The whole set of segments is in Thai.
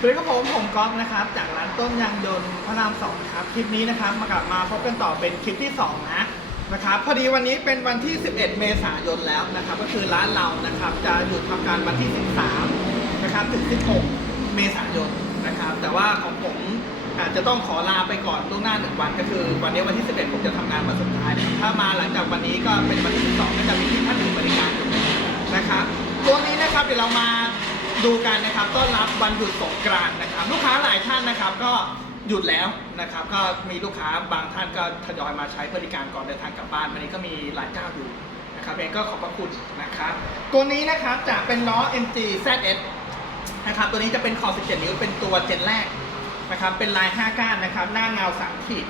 สวัสดีครับผมผมก๊อฟนะครับจากร้านต้นยางยนต์พระรามสองครับคลิปนี้นะครับมากลับมาพบกันต่อเป็นคลิปที่สองนะนะครับพอดีวันนี้เป็นวันที่ 11 เมษายนแล้วนะครับก็คือร้านเรานะครับจะหยุดทำการวันที่ 13นะครับถึง 16 เมษายนนะครับแต่ว่าของผมอาจจะต้องขอลาไปก่อนล่วงหน้าหนึ่งวันก็คือ วันนี้วันที่ 11 ผมจะทำงานวันสุดท้ายนะครับถ้ามาหลังจากวันนี้ก็เป็นวันที่ 12ก็จะมีที่ท่านอื่นบริการนะครับตัวนี้นะครับเดี๋ยวเรามา ดูกันนะครับต้อนรับวันหยุดสงกรานต์นะครับ ลูกค้าหลายท่านนะครับก็หยุดแล้วนะครับ ก็มีลูกค้าบางท่านก็ทยอยมาใช้บริการก่อนเดินทางกลับบ้านวันนี้ก็มีหลายเจ้าอยู่นะครับเองก็ขอบพระคุณนะครับ ตัวนี้นะครับจะเป็นล้อ MG ZS นะครับตัวนี้จะเป็นคอ 17 นิ้วเป็นตัวเจนแรกนะครับเป็นลาย 5 ก้านนะครับ หน้าเงา3ขีด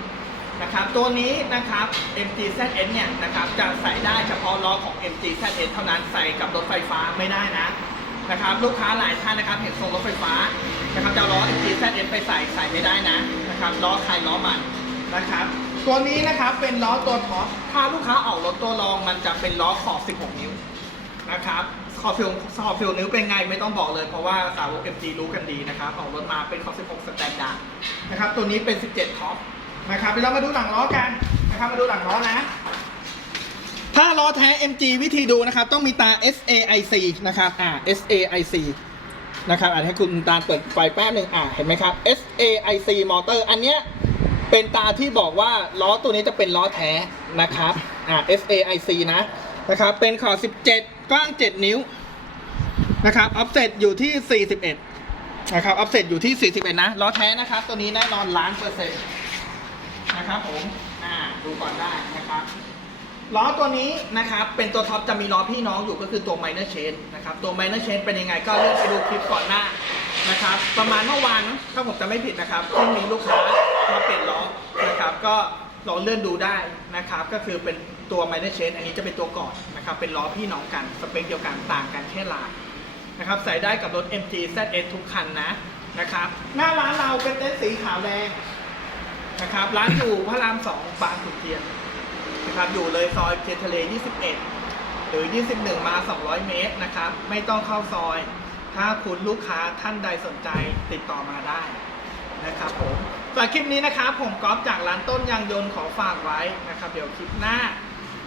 นะครับตัวนี้นะครับ MG ZS เนี่ยนะครับจะใส่ได้เฉพาะล้อของ MG ZS เท่านั้นใส่กับรถไฟฟ้าไม่ได้นะ นะครับลูกค้าหลายท่านนะครับเห็นทรงรถไฟฟ้านะครับจะเอาล้อ MG ZS ไปใส่ใส่ไม่ได้นะนะครับล้อใครล้อมันนะครับ ตัวนี้นะครับเป็นล้อตัวท็อปถ้าลูกค้าออกรถตัวรองมันจะเป็นล้อขอบ 16 นิ้วนะครับคอบฟิลคอบฟิลนิ้วเป็นไงไม่ต้องบอกเลยเพราะว่าสาวก MG รู้กันดีนะครับออกรถมาเป็นคอบ 16 สแตนดาร์ดนะครับตัวนี้เป็น 17 ท็อปนะครับเดี๋ยวเรามาดูหลังล้อกันนะครับมาดูหลังล้อนะ ถ้าล้อแท้ MG วิธีดูนะครับ ต้องมีตา SAIC นะครับอ่า SAIC นะครับอ่าให้คุณตาเปิดไฟแป๊บหนึ่งอ่าเห็นไหมครับ SAIC มอเตอร์อันเนี้ยเป็นตาที่บอกว่าล้อตัวนี้จะเป็นล้อแท้นะครับอ่า SAIC นะนะครับเป็นขอ 17 กว้าง 7 นิ้วนะครับออฟเซตอยู่ที่ 41นะครับออฟเซตอยู่ที่ 41 นะล้อแท้นะครับ ตัวนี้แน่นอนล้านเปอร์เซ็นต์นะครับผมอ่าดูก่อนได้นะครับ ล้อตัวนี้นะครับเป็นตัวท็อปจะมีล้อพี่น้องอยู่ก็คือตัว minor chain นะครับตัว minor chain เป็นยังไงก็เลื่อนไปดูคลิปก่อนหน้านะครับประมาณเมื่อวานถ้าผมจะไม่ผิดนะครับที่มีลูกค้ามาเปลี่ยนล้อนะครับก็ลองเลื่อนดูได้นะครับก็คือเป็นตัว minor chain อันนี้จะเป็นตัวก่อนนะครับเป็นล้อพี่น้องกันสเปคเดียวกันต่างกันแค่ลายนะครับใส่ได้กับรถ MG ZS ทุกคันนะนะครับหน้าร้านเราเป็นเต็นท์สีขาวแดงนะครับร้านอยู่พระรามสองบางขุนเทียน นะครับ อยู่เลยซอยเทียนทะเล 21 หรือ 21 มา 200 เมตรนะครับ ไม่ต้องเข้าซอย ถ้าคุณลูกค้าท่านใดสนใจติดต่อมาได้นะครับผมสำหรับคลิปนี้นะครับ ผมก๊อฟจากร้านต้นยางยนต์ขอฝากไว้นะครับ เดี๋ยวคลิปหน้า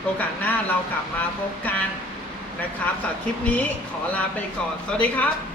โอกาสหน้าเรากลับมาพบกันนะครับสำหรับคลิปนี้ขอลาไปก่อน สวัสดีครับ